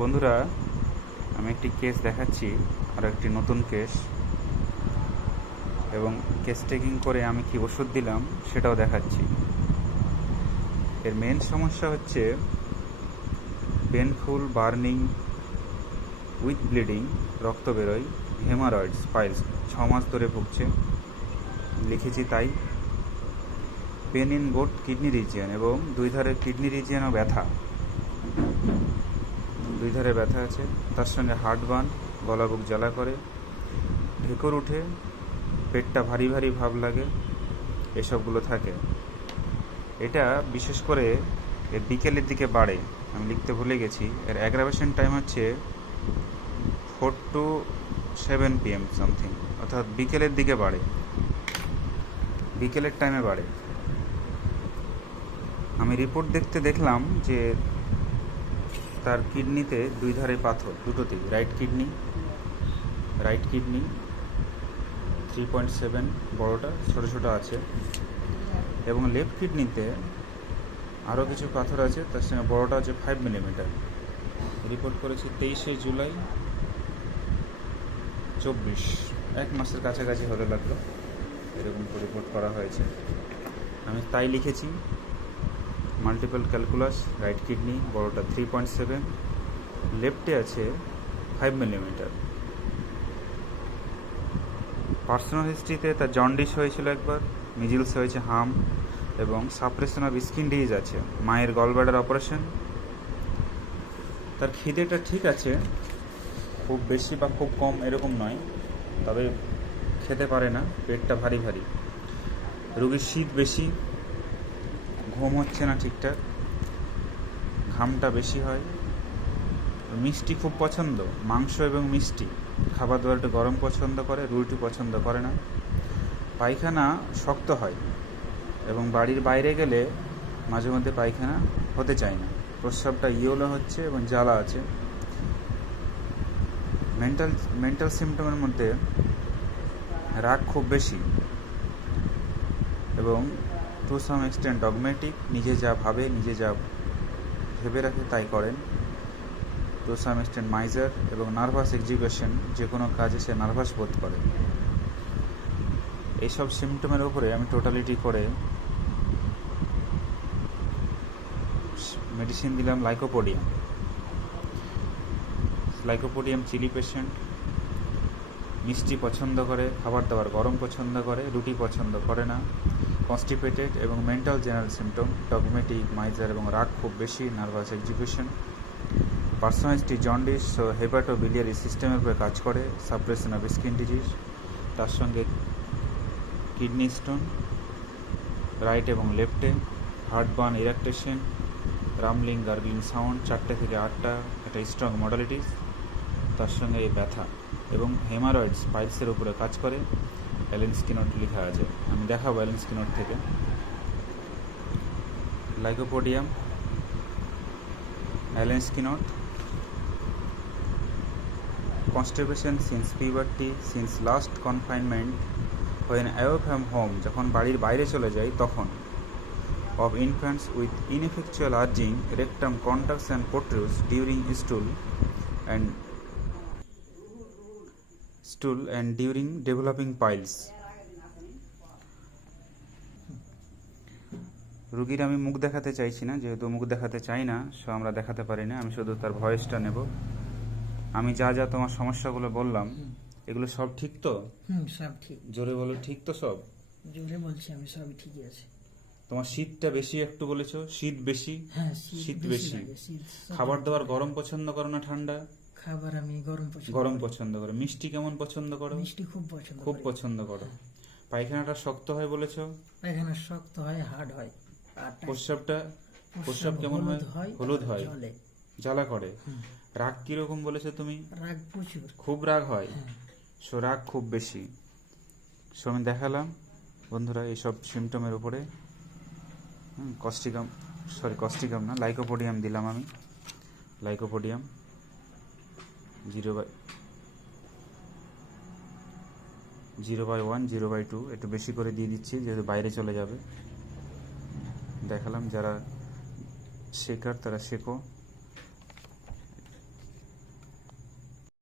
বন্ধুরা, আমি একটি কেস দেখাচ্ছি, আর একটি নতুন কেস, এবং কেস টেকিং করে আমি কি ওষুধ দিলাম সেটাও দেখাচ্ছি। এর মেন সমস্যা হচ্ছে পেনফুল বার্নিং উইথ ব্লিডিং, রক্ত বেরোয়, হেমারয়েডস পাইলস, 6 মাস ধরে ভুগছে, লিখেছি তাই। Pain in both kidney region, এবং দুই ধারে কিডনি রিজিয়নও ব্যথা, দুই ধারে ব্যথা আছে। তার সঙ্গে হার্ট বার্ন, গলা বুক জ্বালা করে, ঢেকুর উঠে, পেটটা ভারী ভারী ভাব লাগে, এসবগুলো থাকে। এটা বিশেষ করে এর বিকেলের দিকে বাড়ে, আমি লিখতে ভুলে গেছি। এর অ্যাগ্রাভেশন টাইম হচ্ছে 4 to 7 PM সামথিং, অর্থাৎ বিকেলের দিকে বাড়ে, বিকেলের টাইমে বাড়ে। আমি রিপোর্ট দেখলাম যে তার কিডনিতে দুই ধারে পাথর, দুটোতেই। রাইট কিডনি 3.7, বড়টা, ছোটো ছোটো আছে, এবং লেফট কিডনিতে আরও কিছু পাথর আছে, তার সঙ্গে বড়টা হচ্ছে 5 মিলিমিটার। রিপোর্ট করেছি 23শে জুলাই 24, 1 মাসের কাছাকাছি হতে লাগলো, এরকম রিপোর্ট করা হয়েছে। আমি তাই লিখেছি, মাল্টিপল ক্যালকুলাস, রাইট কিডনি, বড়টা 3.7, লেফটে আছে 5 মিলিমিটার। পার্সোনাল হিস্ট্রিতে তার জন্ডিস হয়েছিল একবার, মিজিলস হয়েছে, হাম, এবং সাপ্রেশন অফ স্কিন ডিজিজ আছে, মায়ের গলব্লাডার অপারেশন। তার খিদেটা ঠিক আছে, খুব বেশি বা খুব কম এরকম নয়, তবে খেতে পারে না, পেটটা ভারী ভারী। রোগীর শীত বেশি, ঘুম হচ্ছে না ঠিকঠাক, ঘামটা বেশি হয়। মিষ্টি খুব পছন্দ, মাংস এবং মিষ্টি খাবার দাবার একটু গরম পছন্দ করে, রুটি পছন্দ করে না। পায়খানা শক্ত হয়, এবং বাড়ির বাইরে গেলে মাঝে মধ্যে পায়খানা হতে চায় না। প্রস্রাবটা ইয়েলো হচ্ছে এবং জ্বালা আছে। মেন্টাল সিমটমের মধ্যে রাগ খুব বেশি, এবং টু সাম এক্সটেন্ট ডগমেটিক, নিজে যা ভাবে, নিজে যা ভেবে রাখে তাই করেন। টু সাম এক্সটেন্ট মাইজার, এবং নার্ভাস এক্সিকিউশন, যে কোনো কাজে সে নার্ভাস বোধ করে। এইসব সিমটমের উপরে আমি টোটালিটি করে মেডিসিন দিলাম লাইকোপোডিয়াম চিলি পেশেন্ট। মিষ্টি পছন্দ করে, খাবার দাবার গরম পছন্দ করে, রুটি পছন্দ করে না, কনস্টিপেটেড, এবং mental general symptom dogmatic, miser, এবং রাগ খুব বেশি, nervous execution. Personality jaundice, so hepatobiliary সিস্টেমের উপরে কাজ করে, সাপ্রেশন অফ স্কিন ডিজিজ, তার সঙ্গে কিডনি স্টোন রাইট এবং লেফটে, heart burn, ইরাকটেশন, rumbling, gargling sound, 4টে থেকে 8টা, একটা স্ট্রং মডালিটিস, তার সঙ্গে এই ব্যথা, এবং হেমারয়েডস পাইলসের উপরে কাজ করে। অ্যালেন্সকি নোট লেখা আছে, আমি দেখাবো অ্যালেন্সকি নোট থেকে। Lycopodium, Allen's key note, constipation since puberty, since last confinement, when away from home, যখন বাড়ির বাইরে চলে যাই তখন, of infants with ineffectual urging, rectum contraction protrudes during stool and during developing piles. রুগীর আমি মুখ দেখাতে চাইছি না, যেহেতু মুখ দেখাতে চাই না, সো আমরা দেখাতে পারি না, আমি শুধু তার ভয়েসটা নেব। আমি যা যা তোমার সমস্যাগুলো বললাম, এগুলো সব ঠিক তো? সব ঠিক। জোরে বলো, ঠিক তো সব? জোরে বলছি আমি, সবই ঠিকই আছে। তোমার শীতটা বেশি একটু বলেছো, শীত বেশি? হ্যাঁ, শীত বেশি। খাবার দাবার গরম পছন্দ করো না ঠান্ডা? খাবার আমি গরম পছন্দ করো। মিষ্টি কেমন পছন্দ করো? মিষ্টি খুব পছন্দ করো। পায়খানাটা শক্ত হয় বলেছো? পায়খানা শক্ত হয়, হার্ড হয়। আর প্রস্রাব কেমন হয়? হলুদ হয়, জ্বালা করে। রাগ কিরকম বলেছো তুমি? রাগ প্রচুর, খুব রাগ হয়। সো রাগ খুব বেশি। সো আমি দেখালাম বন্ধুরা এইসব সিমটমের উপরে। কস্টিকাম না, লাইকোপোডিয়াম দিলাম আমি। লাইকোপোডিয়াম 0/1, 0/2, একটু বেশি করে দিয়ে দিচ্ছি যেহেতু বাইরে চলে যাবে। দেখালাম, যারা শেখার তারা শেখো।